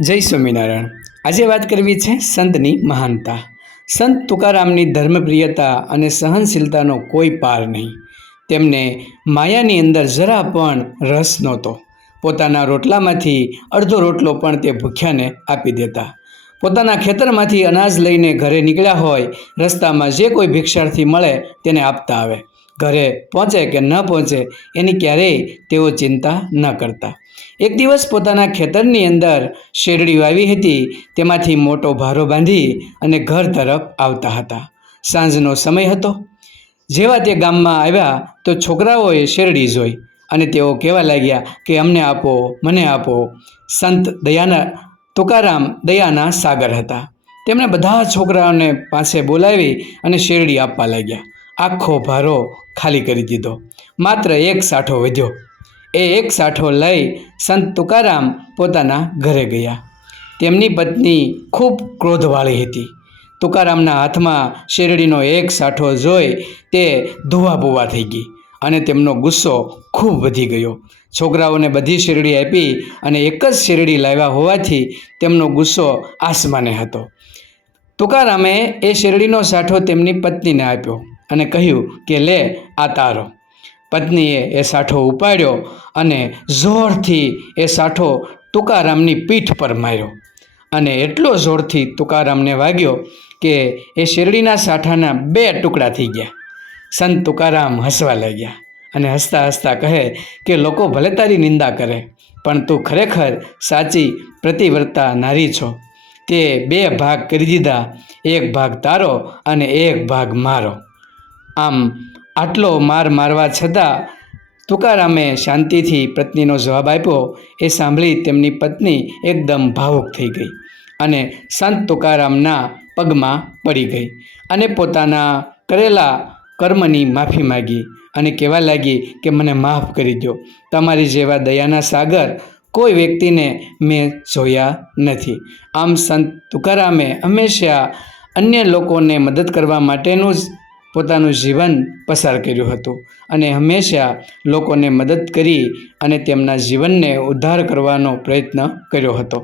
જય સ્વામિનારાયણ. આજે વાત કરવી છે સંતની મહાનતા. સંત તુકારામની ધર્મપ્રિયતા અને સહનશીલતાનો કોઈ પાર નહીં. તેમને માયાની અંદર જરા પણ રસ નહોતો. પોતાના રોટલામાંથી અડધો રોટલો પણ તે ભૂખ્યાને આપી દેતા. પોતાના ખેતરમાંથી અનાજ લઈને ઘરે નીકળ્યા હોય, રસ્તામાં જે કોઈ ભિક્ષાર્થી મળે તેને આપતા આવે. ઘરે પહોંચે કે ન પહોંચે એની ક્યારેય તેઓ ચિંતા ન કરતા. એક દિવસ પોતાના ખેતરની અંદર શેરડી વાવી હતી. તેમાંથી મોટો ભારો બાંધી અને ઘર તરફ આવતા હતા. સાંજનો સમય હતો. જેવા તે ગામમાં આવ્યા તો છોકરાઓએ શેરડી જોઈ અને તેઓ કહેવા લાગ્યા કે, અમને આપો, મને આપો. સંત દયાના, તુકારામ દયાના સાગર હતા. તેમણે બધા છોકરાઓને પાસે બોલાવી અને શેરડી આપવા લાગ્યા. આખો ભારો ખાલી કરી દીધો. માત્ર એક સાઠો વધ્યો. એ એક સાઠો લઈ સંત તુકારામ પોતાના ઘરે ગયા. તેમની પત્ની ખૂબ ક્રોધવાળી હતી. તુકારામના હાથમાં શેરડીનો એક સાઠો જોઈ તે ધોવાબોવા થઈ ગઈ અને તેમનો ગુસ્સો ખૂબ વધી ગયો. છોકરાઓને બધી શેરડી આપી અને એક જ શેરડી લાવ્યા હોવાથી તેમનો ગુસ્સો આસમાને હતો. તુકારામે એ શેરડીનો સાઠો તેમની પત્નીને આપ્યો અને કહ્યું કે, લે, આ તારો. પત્નીએ એ સાઠો ઉપાડ્યો અને જોરથી એ સાઠો તુકારામની પીઠ પર માર્યો. અને એટલો જોરથી તુકારામને વાગ્યો કે એ શેરડીના સાઠાના બે ટુકડા થઈ ગયા. સંત તુકારામ હસવા લાગ્યા અને હસતા હસતા કહે કે, લોકો ભલે તારી નિંદા કરે, પણ તું ખરેખર સાચી પ્રતિવર્તા નારી છો. તે બે ભાગ કરી દીધા, એક ભાગ તારો અને એક ભાગ મારો. આમ આટલો માર મારવા છતાં તુકારામે શાંતિથી પત્નીનો જવાબ આપ્યો. એ સાંભળી તેમની પત્ની એકદમ ભાવુક થઈ ગઈ અને સંત તુકારામના પગમાં પડી ગઈ અને પોતાના કરેલા કર્મની માફી માગી અને કહેવા લાગી કે મને માફ કરી દો તમારી જેવા દયાના સાગર કોઈ વ્યક્તિને મેં જોયા નથી. આમ સંત તુકારામે હંમેશા અન્ય લોકોને મદદ કરવા માટેનું જ પોતાનું જીવન પસાર કર્યું હતું અને હંમેશા લોકોને મદદ કરી અને તેમના જીવનને ઉદ્ધાર કરવાનો પ્રયત્ન કર્યો હતો.